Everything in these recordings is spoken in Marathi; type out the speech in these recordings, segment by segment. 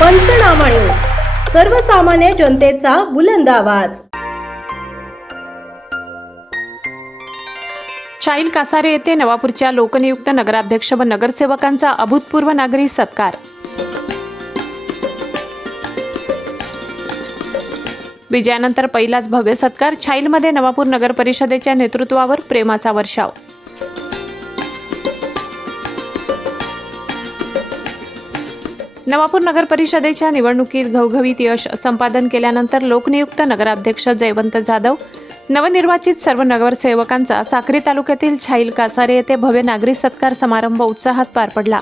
पंचनामा न्यूज, सर्वसामान्य जनतेचा बुलंद आवाज। चाईल कासारे येथे नवापूरच्या लोकनियुक्त नगराध्यक्ष व नगरसेवकांचा अभूतपूर्व नागरी सत्कार। विजयानंतर पहिलाच भव्य सत्कार। चाईलमध्ये नवापूर नगर परिषदेच्या नेतृत्वावर प्रेमाचा वर्षाव। नवापूर नगर परिषदेच्या निवडणुकीत घवघवीत यश संपादन केल्यानंतर लोकनियुक्त नगराध्यक्ष जयवंत जाधव, नवनिर्वाचित सर्व नगरसेवकांचा साक्री तालुक्यातील चाईल कासारे येथे भव्य नागरी सत्कार समारंभ उत्साहात पार पडला।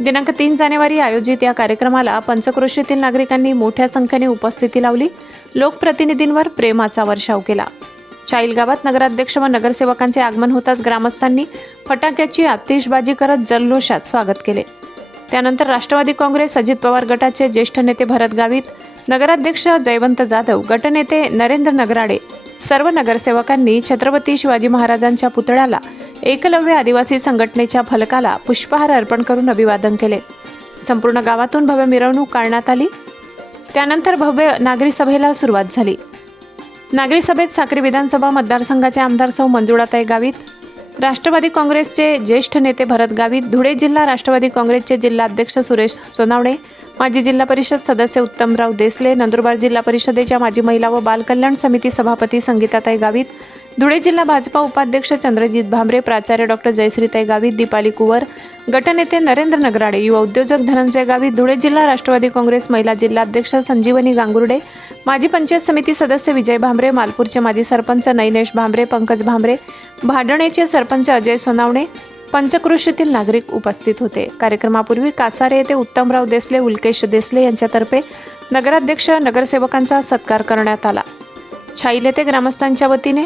दिनांक 3 जानेवारी आयोजित या कार्यक्रमाला पंचक्रोशीतील नागरिकांनी मोठ्या संख्येने उपस्थिती लावली, लोकप्रतिनिधींवर प्रेमाचा वर्षाव केला। चाईल गावात नगराध्यक्ष व नगरसेवकांचे आगमन होताच ग्रामस्थांनी फटाक्याची आतिषबाजी करत जल्लोषात स्वागत केले। त्यानंतर राष्ट्रवादी काँग्रेस अजित पवार गटाचे ज्येष्ठ नेते भरत गावित, नगराध्यक्ष जयवंत जाधव, गटनेते नरेंद्र नगराडे, सर्व नगरसेवकांनी छत्रपती शिवाजी महाराजांच्या पुतळ्याला, एकलव्य आदिवासी संघटनेच्या फलकाला पुष्पहार अर्पण करून अभिवादन केले। संपूर्ण गावातून भव्य मिरवणूक काढण्यात आली। त्यानंतर भव्य नागरी सभेला सुरुवात झाली। नागरी सभेत साक्री विधानसभा मतदारसंघाचे आमदार सौ मंजुळाताई गावित, राष्ट्रवादी काँग्रेसचे ज्येष्ठ नेते भरत गावित, धुळे जिल्हा राष्ट्रवादी काँग्रेसचे जिल्हाध्यक्ष सुरेश सोनावणे, माजी जिल्हा परिषद सदस्य उत्तमराव देसले, नंदुरबार जिल्हा परिषदेच्या माजी महिला व बाल कल्याण समिती सभापती संगीताताई गावित, धुळे जिल्हा भाजपा उपाध्यक्ष चंद्रजीत भांबरे, प्राचार्य डॉक्टर जयश्रीताई गावित, दीपाली कुवर, गटनेते नरेंद्र नगराडे, युवा उद्योजक धनंजय गावित, धुळे जिल्हा राष्ट्रवादी काँग्रेस महिला जिल्हाध्यक्ष संजीवनी गांगुर्डे, माजी पंचायत समिती सदस्य विजय भांबरे, मालपूरचे माजी सरपंच नैनेश भांबरे, पंकज भांबरे, भाडणेचे सरपंच अजय सोनावणे, पंचक्रोशीतील नागरिक उपस्थित होते। कार्यक्रमापूर्वी कासारे येथे उत्तमराव देसले, उल्केश देसले यांच्यातर्फे नगराध्यक्ष नगरसेवकांचा सत्कार करण्यात आला। चाईल येथे ग्रामस्थांच्या वतीने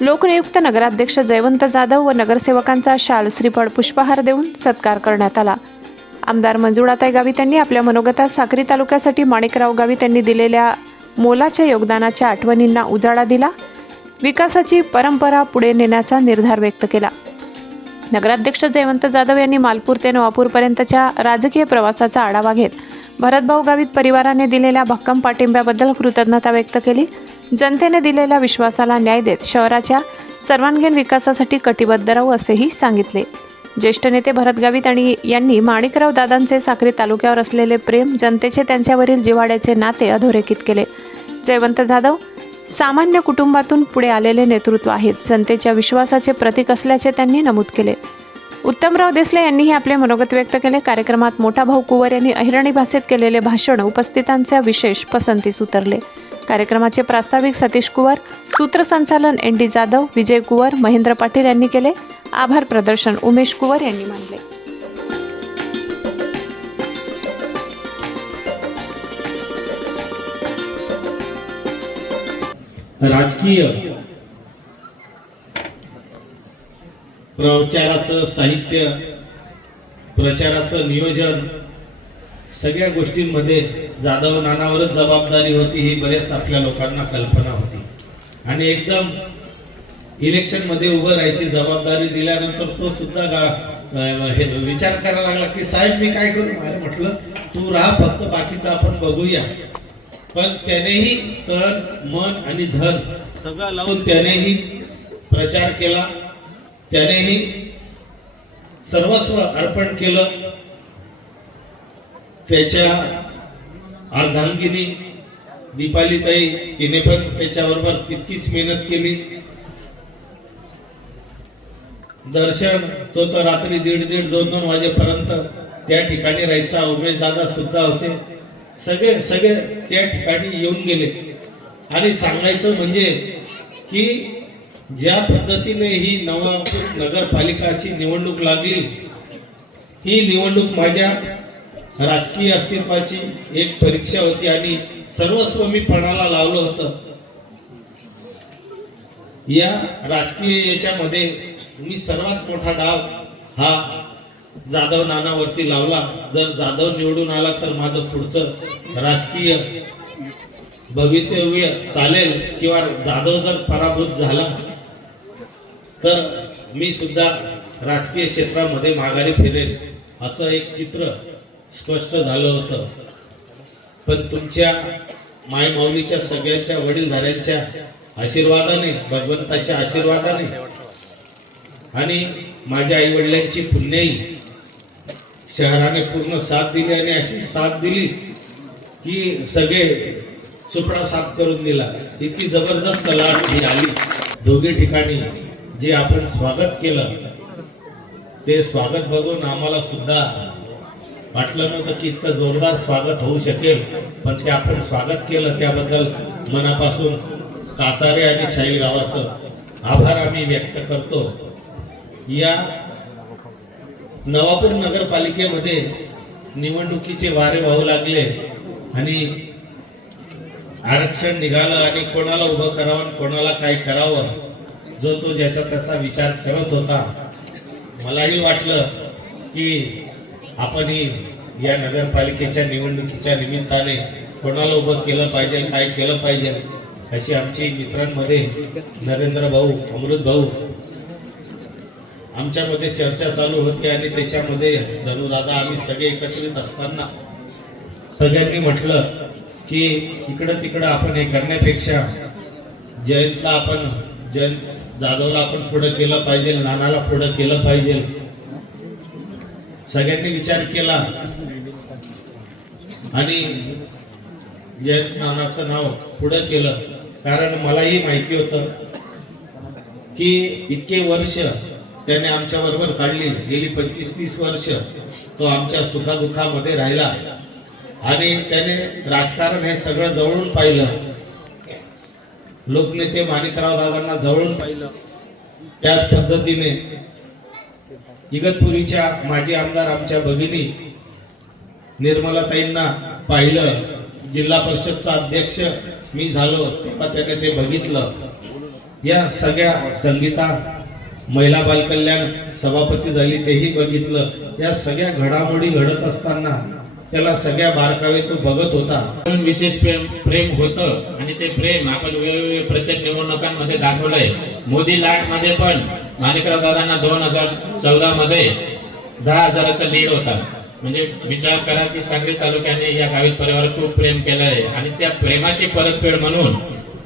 लोकनियुक्त नगराध्यक्ष जयवंत जाधव व नगरसेवकांचा शाल, श्रीफळ, पुष्पहार देऊन सत्कार करण्यात आला। आमदार मंजुळाताई गावित यांनी आपल्या मनोगतात साक्री तालुक्यासाठी माणिकराव गावित यांनी दिलेल्या मोलाच्या योगदानाच्या आठवणींना उजाळा दिला, विकासाची परंपरा पुढे नेण्याचा निर्धार व्यक्त केला। नगराध्यक्ष जयवंत जाधव यांनी मालपूर ते नवापूरपर्यंतच्या राजकीय प्रवासाचा आढावा घेत भरतभाऊ गावित परिवाराने दिलेल्या भक्कम पाठिंब्याबद्दल कृतज्ञता व्यक्त केली। जनतेने दिलेल्या विश्वासाला न्याय देत शहराच्या सर्वांगीण विकासासाठी कटिबद्ध राहू असेही सांगितले। ज्येष्ठ नेते भरत गावित यांनी माणिकराव दादांचे साक्री तालुक्यावर असलेले प्रेम, जनतेचे त्यांच्यावरील जिव्हाळ्याचे नाते अधोरेखित केले। जयवंत जाधव सामान्य कुटुंबातून पुढे आलेले नेतृत्व आहेत, जनतेच्या विश्वासाचे प्रतीक असल्याचे त्यांनी नमूद केले। उत्तमराव देसले यांनीही आपले मनोगत व्यक्त केले। कार्यक्रमात मोठा भाऊ कुवर यांनी अहिराणी भाषेत केलेले भाषण उपस्थितांच्या विशेष पसंतीस उतरले। कार्यक्रमाचे प्रास्ताविक सतीश कुवर, सूत्रसंचालन ND जाधव, विजय कुवर, महेंद्र पाटील यांनी केले। आभार प्रदर्शन उमेश कुवर यांनी मानले। राजकीय प्रचाराचं साहित्य, प्रचाराचं नियोजन, सगळ्या गोष्टींमध्ये जाधव नानावरच जबाबदारी होती, ही बरेच आपल्या लोकांना कल्पना होती। आणि एकदम इलेक्शन मध्ये उभं राहायची जबाबदारी दिल्यानंतर तो सुद्धा विचार करायला लागला की साहेब मी काय करू। अरे म्हटलं तू राहा, फक्त बाकीचं आपण बघूया। पण त्यानेही तन, मन आणि धन सगळं लावून त्यानेही प्रचार केला, त्यानेही सर्वस्व अर्पण केलं। त्याच्या अर्धांगिनी दीपालीताई, तिने पण त्याच्याबरोबर तितकीच मेहनत केली। दर्शन तो तर रात्री 1:30-2 वाजेपर्यंत त्या ठिकाणी राहायचा। उमेश दादा सुद्धा होते, सगळे त्या ठिकाणी येऊन गेले। आणि सांगायचं म्हणजे की ज्या पद्धतीने ही नवापूर नगरपालिकाची निवडणूक लागली, ही निवडणूक माझ्या राजकीय अस्तित्वाची एक परीक्षा होती आणि सर्वस्व मी पणाला लावलं होतं। या राजकीय याच्यामध्ये मी सर्वात मोठा डाव हा जाधव नानावरती लावला। जर जाधव निवडून आला तर माझं पुढचं राजकीय भवितव्य चालेल, किंवा जाधव जर पराभूत झाला तर मी सुद्धा राजकीय क्षेत्रामध्ये माघारी फिरेल, असं एक चित्र स्पष्ट झालं होतं। पण तुमच्या मायमाऊलीच्या सगळ्यांच्या वडीलधाऱ्यांच्या आशीर्वादाने, भगवंताच्या आशीर्वादाने आणि माझ्या आई वडिलांची पुण्याई शहराने पूर्ण साथ दिली आणि अशी साथ दिली की सगळे सुपडा साफ करून दिला. इतकी जबरदस्त लाट ही आली. दोघे ठिकाणी जे आपण स्वागत केलं ते स्वागत बघून आम्हाला सुद्धा वाटलं नव्हतं की इतकं जोरदार स्वागत होऊ शकेल, पण ते आपण स्वागत केलं त्याबद्दल मनापासून कासारे आणि छाईल गावाचं आभार आम्ही व्यक्त करतो. या नवापूर नगरपालिकेमध्ये निवडणुकीचे वारे वाहू लागले आणि आरक्षण निघालं आणि कोणाला उभं करावं कोणाला काय करावं, जो तो ज्याचा त्याचा विचार करत होता. मलाही वाटलं की आपणही या नगरपालिकेच्या निवडणुकीच्या निमित्ताने कोणाला उभं केलं पाहिजे, काय केलं पाहिजे, अशी आमची मित्रांमध्ये नरेंद्र भाऊ, अमृत भाऊ आमच्यामध्ये चर्चा चालू होती आणि त्याच्यामध्ये धनुदादा आम्ही सगळे एकत्रित असताना सगळ्यांनी म्हटलं की इकडं तिकडं आपण हे करण्यापेक्षा जयंत जाधवला आपण पुढे केलं पाहिजे, नानाला पुढे केलं पाहिजे. सगळ्यांनी विचार केला आणि जयंत नानाचं नाव पुढे केलं. कारण मलाही माहिती होतं की इतके वर्ष त्याने आमच्या बरोबर काढली, गेली 25-30 वर्ष तो आमच्या सुखादुखामध्ये राहिला आणि त्याने राजकारण हे सगळं जवळून पाहिलं. लोकनेते माणिकराव दादांना जवळून पाहिलं. त्याच पद्धतीने इगतपुरीच्या माजी आमदार आमच्या भगिनी निर्मलाताईंना पाहिलं. जिल्हा परिषदचा अध्यक्ष मी झालो तेव्हा त्याने ते बघितलं. या सगळ्या संगीता महिला बालकल्याण सभापती झाली तेही बघितलं. या सगळ्या घडामोडी घडत असताना त्याला सगळ्या बारकावे तो बघत होता. विशेष प्रेम होतं आणि ते प्रेम आपण वेगवेगळे प्रत्येक निवडणुकांमध्ये दाखवलंय. मोदी लाट मध्ये पण माणिकराव दादांना 2014 मध्ये 10,000चा लीड होता. म्हणजे विचार करा की सांगली तालुक्याने या गावित परिवारावर खूप प्रेम केलंय आणि त्या प्रेमाची परतफेड म्हणून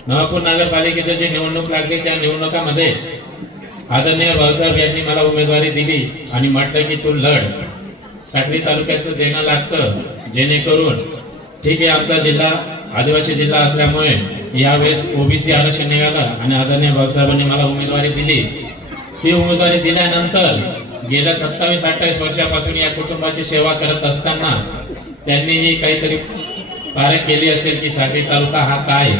नवापूर नगरपालिकेची जी निवडणूक लागली त्या निवडणुकामध्ये आदरणीय भाऊसाहेब यांनी मला उमेदवारी दिली आणि म्हटलं की तू लढ, सांगली तालुक्याचं देणं लागतं, जेणेकरून ठीक आहे आमचा जिल्हा आदिवासी जिल्हा असल्यामुळे यावेळेस ओबीसी आरक्षण निघालं आणि आदरणीय भाऊसाहेबांनी मला उमेदवारी दिली. ही उमेदवारी दिल्यानंतर गेल्या 27-28 वर्षापासून या कुटुंबाची सेवा करत असताना त्यांनीही काहीतरी पारख केली असेल की सांगली तालुका हा काय,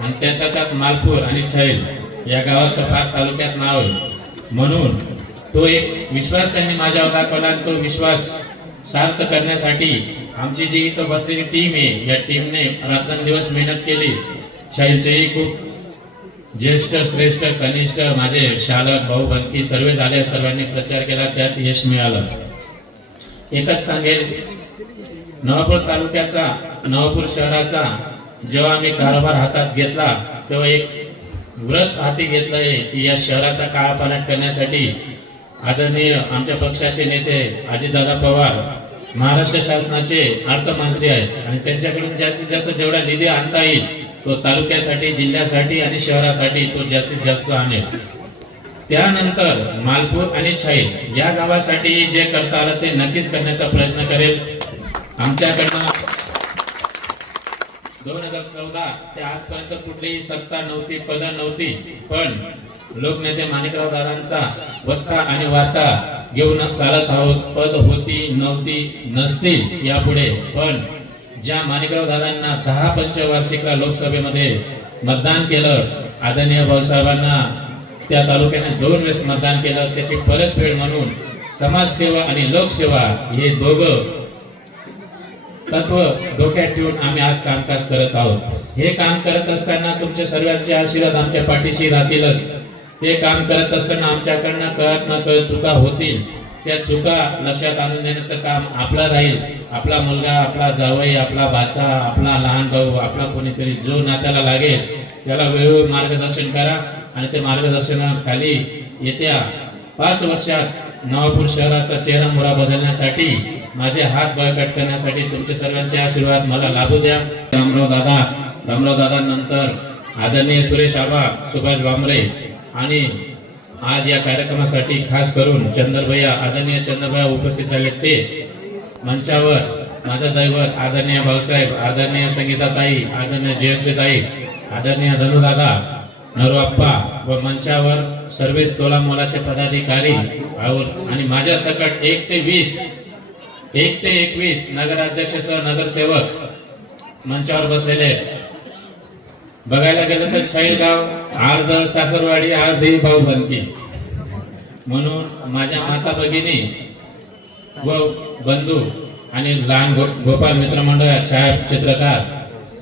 आणि त्यात मालपूर आणि छैल या गावाचं फार तालुक्यात नाव आहे. म्हणून तो एक विश्वास त्यांनी माझ्यावर दाखवला आणि तो विश्वास सार्थ करण्यासाठी आमची जी इथं बसलेली टीम आहे या टीमने रात्रंदिवस मेहनत केली. छैलचेही खूप ज्येष्ठ श्रेष्ठ कनिष्ठ माझे शालक भाऊ बंधकी सर्व झाले, सर्वांनी प्रचार केला, त्यात यश मिळालं. एकच सांगेल, नवापूर तालुक्याचा नवापूर शहराचा जेव्हा आम्ही कारभार हातात घेतला तेव्हा एक व्रत हाती घेतलंय की या शहराचा कायापालट करण्यासाठी आदरणीय आमच्या पक्षाचे नेते अजितदादा पवार महाराष्ट्र शासनाचे अर्थमंत्री आहेत आणि त्यांच्याकडून जास्तीत जास्त जेवढा निधी आणता येईल तो तालुक्यासाठी, जिल्ह्यासाठी आणि शहरासाठी तो जास्तीत जास्त आणेल. त्यानंतर मालपूर आणि छैल या गावासाठी जे करता आलं ते नक्कीच करण्याचा प्रयत्न करेल. आमच्याकडनं 2014 ते आजपर्यंत कुठलीही सत्ता नव्हती, पद नव्हती, पण लोकनेते माणिकराव दादांचा वस्ता आणि वाचा घेऊन चालत आहोत. पद होती, नव्हती, नसतील यापुढे, पण ज्या माणिकराव दादांना 10 पंचवार्षिकला लोकसभेमध्ये मतदान केलं, आदरणीय भाऊसाहेबांना त्या तालुक्याने 2 वेळेस मतदान केलं, त्याची परतफेड म्हणून समाजसेवा आणि लोकसेवा हे दोघं तत्व डोक्यात ठेवून आम्ही आज कामकाज करत आहोत. हे काम करत असताना तुमच्या सर्वांचे आशीर्वाद आमच्या पाठीशी राहतीलच. ते काम करत असताना आमच्याकडनं कळत न कळत चुका होतील, त्या चुका लक्षात आणून देण्याचं काम आपलं राहील. आपला मुलगा, आपला जावई, आपला भाचा, आपला लहान भाऊ, आपला कोणीतरी जो नात्याला लागेल त्याला वेळोवेळी मार्गदर्शन करा आणि ते मार्गदर्शनाखाली येत्या 5 वर्षात नवापूर शहराचा चेहरा मोहरा बदलण्यासाठी माझे हात बळकट करण्यासाठी तुमचे सर्वांचे आशीर्वाद मला लाभू द्या. रामराव दादा नंतर आदरणीय सुरेश आबा, सुभाष भामरे आणि आज या कार्यक्रमासाठी खास करून आदरणीय चंद्रभैया उपस्थित झाले. ते मंचावर माझं दैवत आदरणीय भाऊसाहेब, आदरणीय संगीताताई, आदरणीय जयश्रीताई, आदरणीय धनुदादा, नरोअप्पा व मंचावर सर्वेच तोला मोलाचे पदाधिकारी आणि माझ्या सकट 1 ते 21 नगराध्यक्षसह नगरसेवक मंचावर बसलेले आहेत. बघायला गेलं तर छैलगाव अर्ध सासरवाडी अर्धी भाऊबंदी म्हणून माझ्या माता भगिनी व बंधू आणि लहान गोपाल मित्रमंडळ, छायाचित्रकार,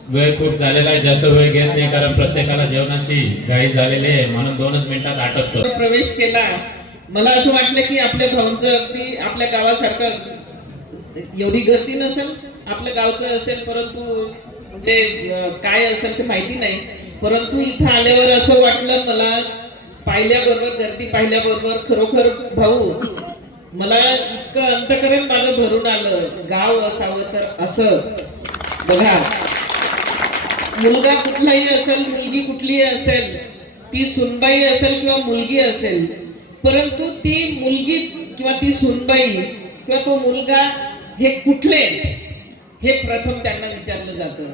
वेळ खूप झालेला आहे. जास्त वेळ घेत नाही कारण प्रत्येकाला जेवणाची घाई झालेली आहे, म्हणून 2 मिनिटात आटपतो. प्रवेश केला. मला असं वाटलं की आपल्या भाऊंचं अगदी आपल्या गावासारखं एवढी गर्दी नसेल, आपल्या गावचं असेल, परंतु म्हणजे काय असेल ते माहिती नाही. परंतु इथं आल्यावर असं वाटलं मला, पाहिल्याबरोबर गर्दी पाहिल्याबरोबर खरोखर भाऊ मला इतकं अंतकरण माझं भरून आलं. गाव असावं तर असं. बघा, मुलगा कुठलाही असेल, मुलगी कुठलीही असेल, ती सुनबाई असेल किंवा मुलगी असेल, परंतु ती मुलगी किंवा ती सुनबाई किंवा तो मुलगा हे कुठले हे प्रथम त्यांना विचारलं जातं.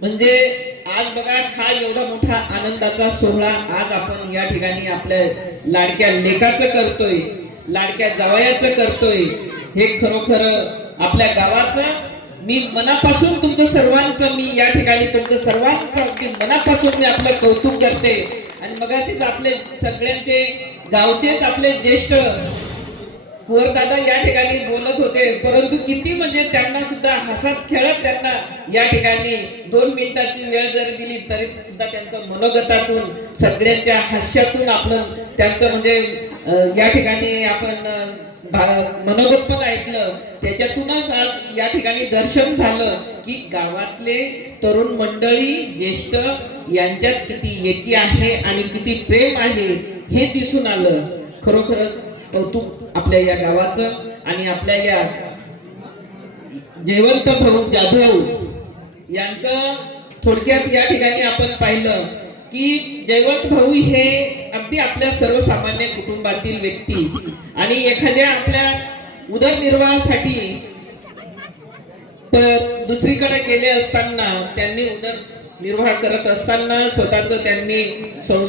म्हणजे आज बघा, हा एवढा मोठा आनंदाचा सोहळा आज आपण या ठिकाणी आपल्या लाडक्या लेकाचं करतोय, लाडक्या जावयाचं करतोय. हे खरोखर आपल्या गावाचं मी मनापासून तुमचं सर्वांचं मी या ठिकाणी तुमचं सर्वांचं अगदी मनापासून मी आपलं कौतुक करते. आणि मगाशीच आपले सगळ्यांचे गावचेच आपले ज्येष्ठ दादा या ठिकाणी बोलत होते, परंतु किती म्हणजे त्यांना सुद्धा हसत खेळत त्यांना या ठिकाणी 2 मिनिटाची वेळ जरी दिली तरी सुद्धा त्यांचं मनोगतातून सगळ्यांच्या हास्यातून आपलं त्यांचं म्हणजे या ठिकाणी आपण मनोगत पण ऐकलं. त्याच्यातूनच आज या ठिकाणी दर्शन झालं की गावातले तरुण मंडळी, ज्येष्ठ यांच्यात किती एकी आहे आणि किती प्रेम आहे हे दिसून आलं. खरोखरच कौतुक आपल्या या गावाचं. आणि आपल्या या जयवंत भाऊ जाधव यांचं थोडक्यात या ठिकाणी आपण पाहिलं की जयवंत भाऊ हे अगदी आपल्या सर्वसामान्य कुटुंबातील व्यक्ती आणि एखाद्या आपल्या उदरनिर्वाहासाठी दुसरीकडे गेले असताना त्यांनी उदरनिर्वाह करत असताना स्वतःच त्यांनी संसार